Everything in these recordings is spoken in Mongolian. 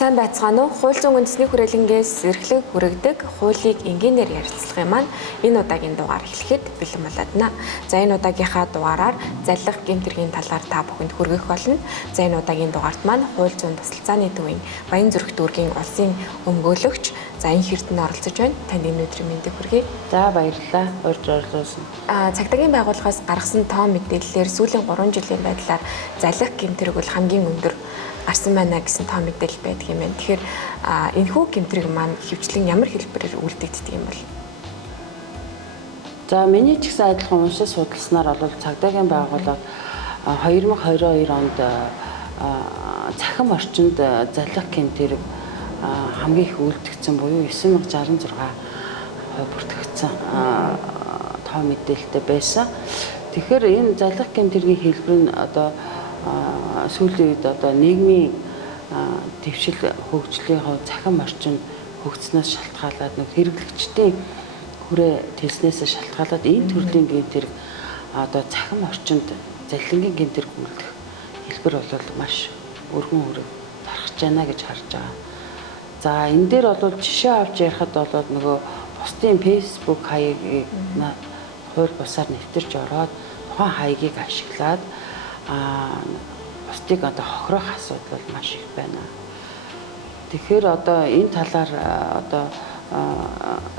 Сайн байцгаана уу? Хууль зүйн үндэсний хүрээлэнгээс эрхлэг хүрэгдэг хуулийг энгийнээр ярилцлагын маань энэ удаагийн дугаар эхлэхэд бэлэн болоодна. За энэ удаагийнхаа дугаараар заллах гэмтэргийн талаар та бүхэнд хүргэх болно. За энэ удаагийн дугаарт маань хууль зүйн тусалцааны төвийн Баянзүрх дүүргийн улсын өмгөөлөгч за энэ хэртэнд оролцож байна. Танд энэ өдрийн мэндийг хүргэе. За баярлалаа. Урьж орлуулсан. Цагтаагийн байгууллагаас гаргасан тоо мэдээллээр сүүлийн 3 жилийн байдлаар заллах гэмтэрэг бол хамгийн өндөр гарсан байна гэсэн тоо мэдээлэл байдаг юм байна. Тэгэхээр энэхүү гэмтрэг маань хөвчлэн ямар хэлбэрээр үйлдэгддэг юм бол? За миний ч гэсэн адилхан уншиж судалснаар бол цагдаагийн байгууллага 2022 онд цахим орчинд заллах гэмтэрэг хамгийн их үйлдэгдсэн буюу 966 бүртгэгдсэн тоо мэдээлэлтэй байсан. Тэгэхээр энэ заллах гэмтэргийн хэлбэр нь одоо сүүлийн үед одоо нийгмийн дэвшил хөгжлийн хувь цахим орчин хөгжснөөс шалтгаалаад нэг хэрэглэгчдийн хүрээ төлснөөс шалтгаалаад энэ төрлийн гэмтэрэг одоо цахим орчинд заллингийн гэмтэрэг үйлдэх хэлбэр бол маш өргөн хүрээ тархаж байна гэж харж байгаа. За энэ дээр бол жишээ авч ярихад бол нөгөө бусдын Facebook хаягийг хууль бусаар нэвтэрч ороод тухайн хаягийг ашиглаад бусдыг одоо хохирох асуудал маш их байна. Тэгэхээр одоо энэ талаар одоо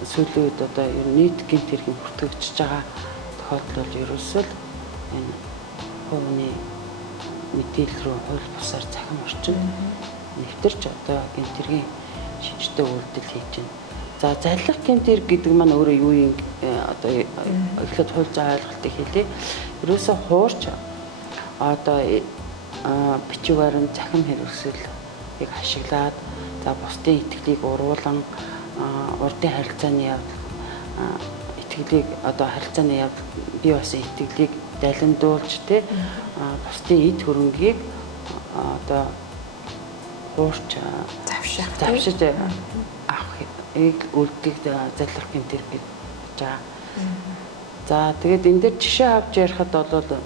сүүлийн үед одоо нийт гэмтэргийн бүртгэгдэж байгаа тохиолдол бол ерөөсөө энэ хувийн мэдээлэл рүү хууль бусаар цахим орчин нэвтэрч одоо гэмтэргийн шинжтэй үйлдэл хийж байна. За заллах гэмтэрэг гэдэг маань өөрөө юу юм одоо эхлээд хууль зүйн ойлголтыг хэлье. Ерөөсөө хуурч одоо бичвэр нь цахим хэрэгсэлийг ашиглаад за бусдын итгэлийг уруулан урдын харилцааны явдал итгэлийг одоо харилцааны явдал бий болсон итгэлийг далиндуулж бусдын эд хөрөнгийг одоо хуурч завшиж авахыг үлддэг заллах гэмтэрэг гэж байгаа. За тэгээд энэ дээр жишээ авч ярихад бол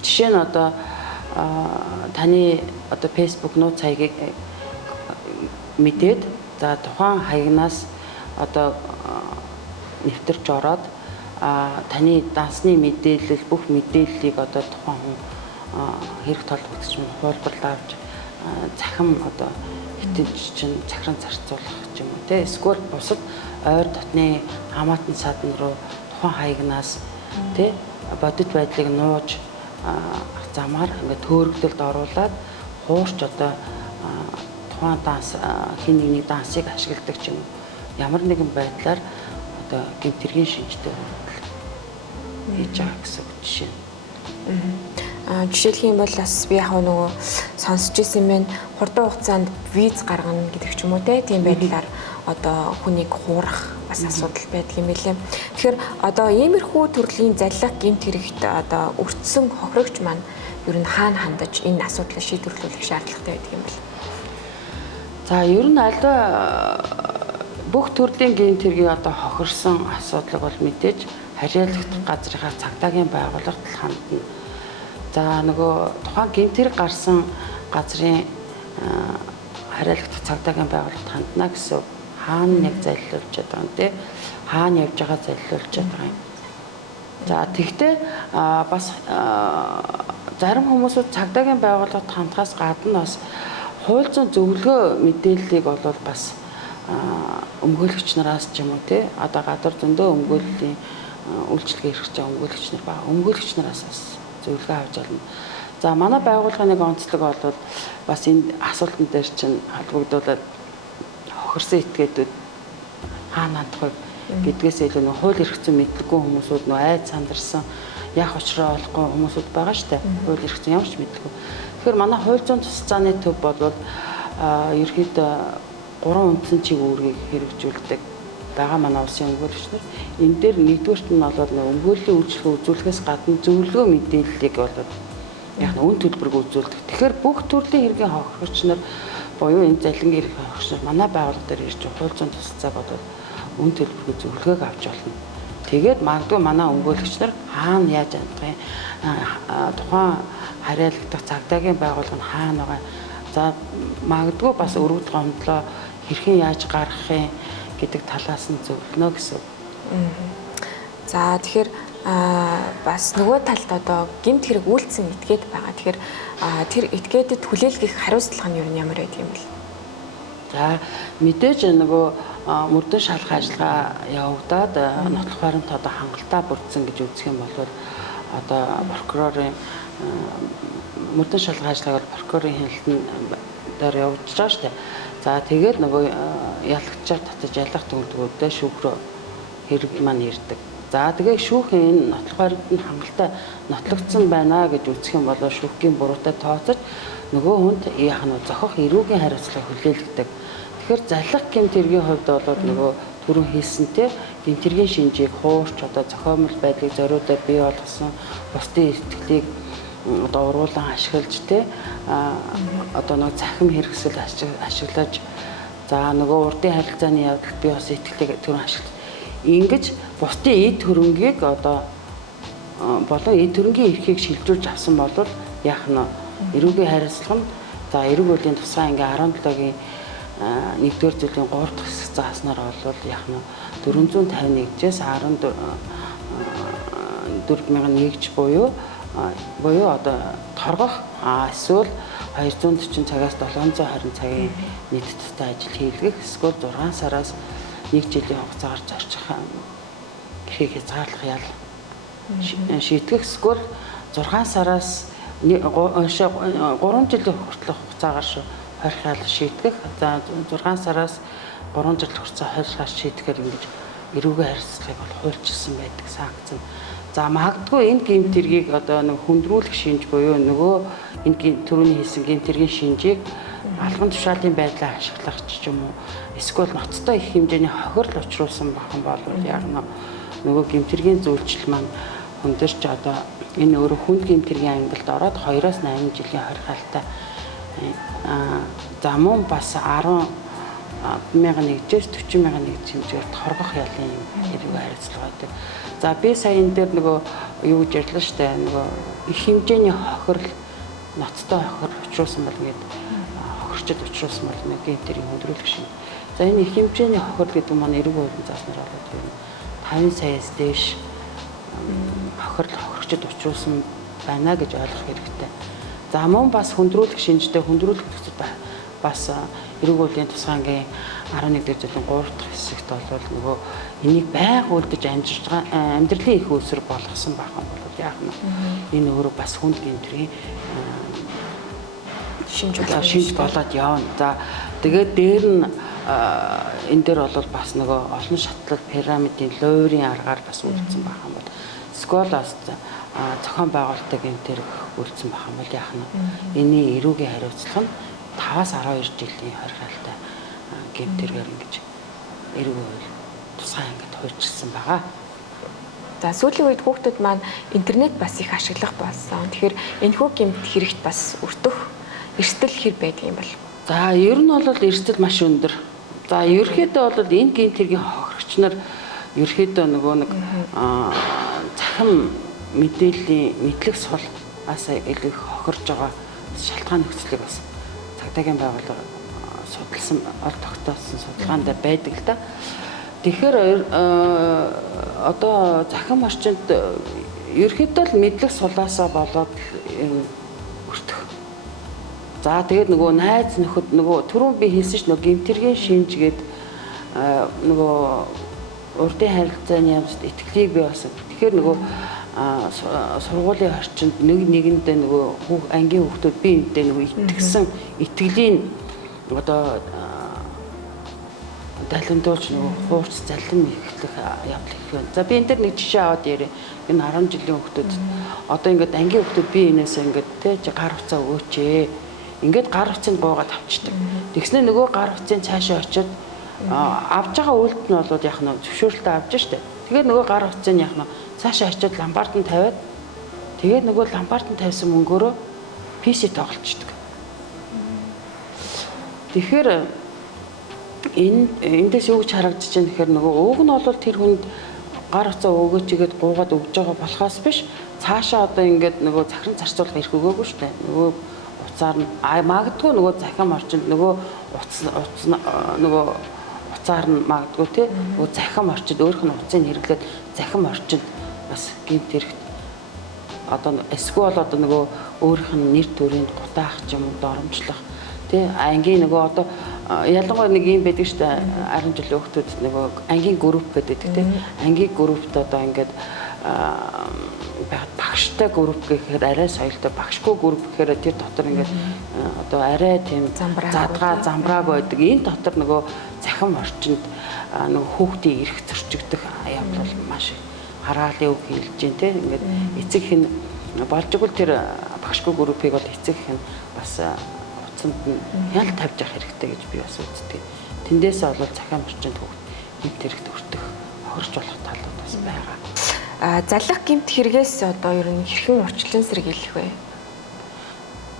жишээ нь одоо таны одоо Facebook нууц хаягийг мэдээд за тухайн хаягнаас одоо нэвтэрч ороод таны дансны мэдээлэл бүх мэдээллийг одоо тухайн хүн хэрэг толгойч нь хуулбарлаа авч захим одоо хитэж чинь захиран зарцуулах юм уу те эсвэл бусад ойр дотны хамаатан садан руу тухайн хаягнаас те бодит байдлыг нууж замаар ингээд төөрөгдөлд оруулаад хуурч одоо тухайн данс хин нэгний дансыг ашигладаг ч юм уу ямар нэгэн байдлаар одоо гэмтэргийн шинжтэй үйлдэл хийж байгаа гэсэн жишээ. Жишээлх юм бол бас би яг нөгөө сонсч ирсэн юм хурдан хугацаанд виз гаргана гэдэг ч юм уу тийм байдлаар одоо хүнийг хуурах бас асуудал байдаг юм билээ. Тэгэхээр одоо иймэрхүү төрлийн заллах гэмт хэрэгт одоо өртсөн хохирогч маань ер нь хаана хандаж энэ асуудлыг шийдвэрлэх шаардлагатай байдаг юм бэл. За ер нь бүх төрлийн гэмт хэргийг одоо хохирсон асуудлыг бол мэдээж хариалагдах газрынхаа цагдаагийн байгууллагад хандна. За нөгөө тухайн гэмт хэрэг гарсан газрын хариалагдах цагдаагийн байгууллагад хандна гэсэн хаана яг залилуулж байгаа юм те хаана явж байгаа залилуулж байгаа юм. За тэгтээ бас зарим хүмүүсүүд цагдаагийн байгууллагад хандхаас гадна бас хууль зүйн зөвлөгөө мэдээллийг бол бас өмгөөлөгч нараас ч юм уу те одоо гадар зөндөө өмгөөллийн үйлчлэгээ эрхэж байгаа өмгөөлөгч нар ба өмгөөлөгч нараас бас зөвлөгөө авч олно. За манай байгууллагын нэг онцлог бол бас энэ асуултан дээр чинь холбогдуулаад хохирсон этгээдүүд хаана хандах вэ гэдгээс илүү нэг хууль эрх зүйн мэдлэггүй хүмүүсүүд нөө айд сандарсан яах учраа олохгүй хүмүүсүүд байгаа штэ. Хууль эрх зүйн ямар ч мэдлэггүй. Тэгэхээр манай хууль зүйн тусалцааны төв бол ерөөхдөө 3 үндсэн чиг үүргийг хэрэгжүүлдэг байгаа манай улсын өмгөөлөгч нар. Энэ дээр нэгдүгээрт нь бол өмгөөллийн үйлчлэгээ үзүүлэхээс гадна зөвлөгөө мэдээллийг бол яг үн төлбөрөг үзүүлдэг. Тэгэхээр бүх төрлийн хэргийн хохирогч нар буюу энэ залингийн хэргийн хохирогч нар манай байгууллага дээр ирж хууль зүйн тусалцааг бол үн төлбөрөг зөвлөгөөг авч болно. Тэгээд магадгүй манай өмгөөлөгч нар хаана яаж хандах юм тухайн хариалагдах цагдаагийн байгууллага нь хаана байгаа За магадгүй бас өргөд гомдлоо хэрхэн яаж гаргахын гэдэг талаас нь зөвлөнө гэсэн. За тэгэхээр бас нөгөө талд одоо гэмт хэрэг үйлдсэн этгээд байгаа. Тэгэхээр тэр этгээдэд хүлээлгэх хариуцлага нь юу ямар байдаг юм бэл? За мэдээж нөгөө мөрдөн шалгах ажиллагаа явагдаад нотлох баримт одоо хангалттай бүрдсэн гэж үзэх юм бол одоо прокурорын мөрдөн шалгах ажиллагааг прокурорын хяналтын дээр явагдаж байгаа шүү дээ. За тэгээд нөгөө ялагчаар татаж ялах төгөлдгүүдээ шүүх рүү хэрэг маань ирдэг. За тэгээ шүүхийн нотлох баримтанд хангалттай нотлогдсон байна гэж үзэх юм бол шүүхийн буруутай тооцож нөгөө хүнд яах нь зохих эрүүгийн хариуцлага хүлээлгдэг. Тэгэхээр залхах гэмт хэргийн хувьд бол нөгөө түрүүн хэлсэнтэй гэмт хэргийн шинжийг хуурч одоо зохиомжтой байдлыг зориудаар бий болгосон бусдын итгэлийг одоо уруулан ашиглаж одоо нөгөө цахим хэрэгсэл ашиглаж за нөгөө урдын харилцааны явдалд би бас итгэлийг түрүүн ашиглаж ингэж бусдын эд хөрөнгийг одоо болон эд хөрөнгийн эрхийг шилжүүлж авсан бол яах нь эрүүгийн хариуцлага нь за эрүүг үеийн тусгай анги 17-гийн 1-р зүйлийн 3 дахь хэсэг зааснаар бол яах нь 451-ээс 14001 буюу одоо торгох эсвэл 240 цагаас 720 цагийн нийт тустай ажил хийлгэх эсвэл 6 сараас 1 жилийн хугацаагаар зорчих гэхийг хязгаарлах ял шийтгэх эсвэл 6 сараас 3 жилийн хүртэлх хугацаагаар хорих ял шийтгэх. За 6 сараас 3 жил хүртэл хорихаар шийтгэхээр ингэж эрүүгийн хариуцлагыг бол хуульчилсан байдаг санкц. За магадгүй энэ гэмт хэргийг одоо нэг хүндрүүлэх шинж буюу нөгөө энэ түрүүний хийсэн гэмт хэргийн шинжийг албан тушаалын байдлаар ашиглах ч юм уу эсвэл ноцтой их хэмжээний хохирол учруулсан бахан бол яг нөгөө гэмт хэргийн зүйлчил маань хүндэрч одоо энэ өөрөө хүнд гэмт хэргийн ангилд ороод 2-8 жилийн хоригдолтой за мөн бас 10,001-ээс 40,001 хэмжээгээр торгох ялын эрүүгийн хариуцлага байдаг. За би сая энэ дээр нөгөө юу гэж ярьлаа шүү дээ. Нөгөө их хэмжээний хохирол ноцтой хохир учруулсан бол ингээд хохирчд учруулсан бол нэг гэмт хэргийн хүндрүүлэх шин. За энэ их хэмжээний хохирол гэдэг маань эрүүгийн хуулийн зааснаар болоод байна. 50 саяас дээш хохирчд учруулсан байна гэж ойлгох хэрэгтэй. За мөн бас хүндрүүлэх шинжтэй хүндрүүлэх төсөд бас эрүүгийн хуулийн тусгай ангийн 11-р зүйлийн 3 дахь хэсэгт бол нөгөө энийг байнга үлдэж амжирч байгаа амьдралын их үүсвэр болгосон бахан бол яах нь энэ өөрөө бас хүнд гэмт хэргийн шинж болоод явна. За тэгээд дээр нь энэ дээр бол бас нөгөө олон шатлал пирамидын лойрын аргаар бас үлдсэн бахан бол сколоос зохион байгуулалттай гэмт хэрэг үлдсэн бахан бол яах нь энэний эрүүгийн хариуцлага нь 5-аас 12 жилийн хоригдолтой гэмт хэргээр ингэж эрүүгийн тусгай ангид хуульчилсан байгаа. За сүүлийн үед хүүхдүүд маань интернет бас их ашиглах болсон. Тэгэхээр энэхүү гэмт хэрэгт бас өртөх эрсдэл хэр байдаг юм бол? За ер нь бол эрсдэл маш өндөр. За ерөөхдөө бол энэ гэмт хэргийн хохирогч нар ерөөхдөө нөгөө нэг захим мэдээллийн мэдлэг сулаас илүү хохирж байгаа шалтгаан нөхцөлийг бас цагдаагийн байгууллага судалсан тогтоосон судалгаанд байдаг л да. Тэгэхээр одоо захим орчинд ерөөхдөө л мэдлэг сулаасаа болоод өртөх. За тэгээд нөгөө найз нөхөд нөгөө түрүүн би хэлсэн ш нөгөө гэмт хэргийн шинжгээд нөгөө урдын харилцааны ямсд итгэлийг бий болсон. Тэгэхээр нөгөө сургуулийн орчинд нэгэндээ нөгөө ангийн хүүхдүүд би энэтэй нөгөө итгэсэн итгэлийн одоо далиндуулж нөгөө хуурц залим ихлэх явдал их байна. За би энэ дээр нэг жишээ аваад яриа. Энэ 10 жилийн хүүхдүүд одоо ингээд ангийн хүүхдүүд би энэс ингээд тэ гар хуцаа өгөөч ээ. Ингээд гар хуцыг гуугаад авчдаг. Тэгснэ нөгөө гар хуцын цаашаа очиод авж байгаа үйлдэл нь бол яг нэг зөвшөөрлөлтөд авч штэ. Тэгээд нөгөө гар хуцыг яг нэг цаашаа очиод ламбард нь тавиад тэгээд нөгөө ламбард нь тавьсан мөнгөөрөө PC тоглолцдог. Тэгэхээр эндээс юу гэж харагдаж байна гэхээр нөгөө ууг нь бол тэр хүнд гар хуцаа өгөөч игээд гуугаад өгж байгаа болохоос биш цаашаа одоо ингээд нөгөө захиран зарцуулга ирэх өгөөгүй штэ. Нөгөө уцаар нь магадгүй нөгөө захин орчинд нөгөө нөгөө уцаар нь магадгүй тий нөгөө захин орчинд өөрөх нь уцыг хэрэглээд захин орчинд бас гэмт хэрэгт одоо эсвэл одоо нөгөө өөрийнх нь нэр төрөнд гутаах ч юм уу доромжлох тий ангийн нөгөө одоо ялангуяа нэг юм байдаг шүү дээ 10 жилийн хүүхдүүд нөгөө ангийн групп гэдэг тий ангийн группт одоо ингээд багштай групп гэхээр арай соёлтой багшгүй групп гэхээр тэр дотор ингээд одоо арай тийм замбрааг байдаг энэ дотор нөгөө захин орчинд нөгөө хүүхдийн эрх зөрчигдөх явдал маш хараалын үг хэлж дээ тий ингээд эцэг хин болж игэл тэр багшгүй группийг бол эцэг хин бас уцанд нь ял тавьж явах хэрэгтэй гэж би бас үздэг. Тэндээсээ бол захин орчинд хүүхд гэмт хэрэгт өртөх хохирч болох талууд бас байгаа. Залах гэмт хэрэгээс одоо ер нь хэрхэн урьдчилан сэргийлэх вэ?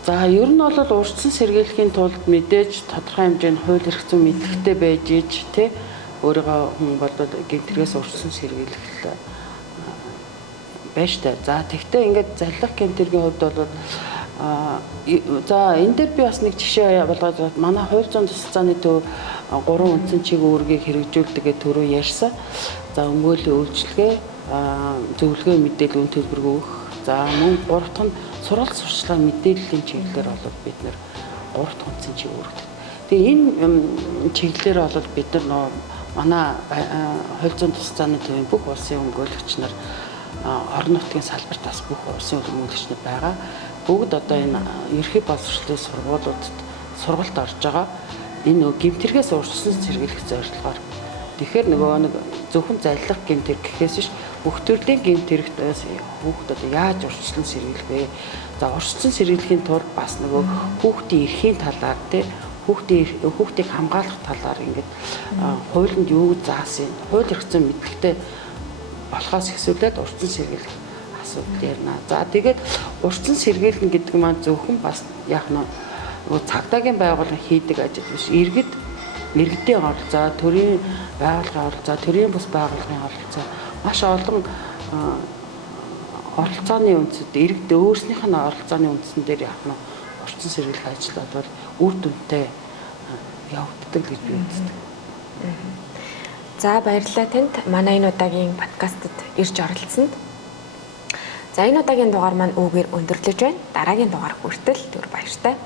За ер нь бол урьдчилан сэргийлэхийн тулд мэдээж тодорхой хэмжээний хууль эрх зүйн мэдлэгтэй байж иж тий өөрийгөө хүн бол гэмт хэрэгээс урьдчилан сэргийлэх байж та. За тэгвэл ингээд залах гэмт хэргийн хувьд бол за энэ дээр би бас нэг жишээ болгоод манай хууль зүйн тусалцааны төв 3 үндсэн чиг үүргийг хэрэгжүүлдэг гэж түрүү ярьсан. За өмгөөлийн үйлчилгээ зөвлөгөө мэдээлэл үн төлбөр өгөх. За мөн 3 дахь нь сургалт сурчлага мэдээллийн чиглэлээр бол бид нэр 3 дахь үндсэн чиг үүрэгтэй. Тэгээ энэ чиглэлээр бол бид нар манай хууль зүйн тусалцааны төвийн бүх улсын өмгөөлөгч нар орон нутгийн салбарт бас бүх улсын өмгөөлөгч нар байгаа. Бүгд одоо энэ ерхий боловсролын сургуулиудад сургалт орж байгаа. Энэ нөгөө гэмтэрхээс урьдчилан сэргийлэх зорилгоор. Тэгэхээр нөгөө нэг зөвхөн заллах гэмт хэрэг гэхээс биш бүх төрлийн гэмт хэрэгтээс хүүхд одоо яаж урьдчилан сэргийлэх вэ? За урьдчилан сэргийлэхийн тулд бас нөгөө хүүхдийн эрхийн талаар тий хүүхдийг хамгаалах талаар ингээд хуулинд юу заасан хууль эрх зүйн мэдлэгтэй болохоос ихсүүлээд урьдчилан сэргийлэх асуудал ярина. За тэгээд урьдчилан сэргийлнэ гэдэг маань зөвхөн бас яг нөгөө цагдаагийн байгууллага хийдэг ажил биш. Иргэдийн оролцоо, төрийн байгууллагын оролцоо, төрийн бус байгууллагын оролцоо маш олон оролцооны үндсэд иргэд өөрснийх нь оролцооны үндсэн дээр яг нь урьдчилан сэргийлэх ажлууд бол үр дүнтэй явагддаг гэж би үздэг. За баярлалаа танд манай энэ удаагийн подкастт ирж оролцсонд. За энэ удаагийн дугаар маань үүгээр өндөрлөж байна. Дараагийн дугаар хүртэл түр баяртай.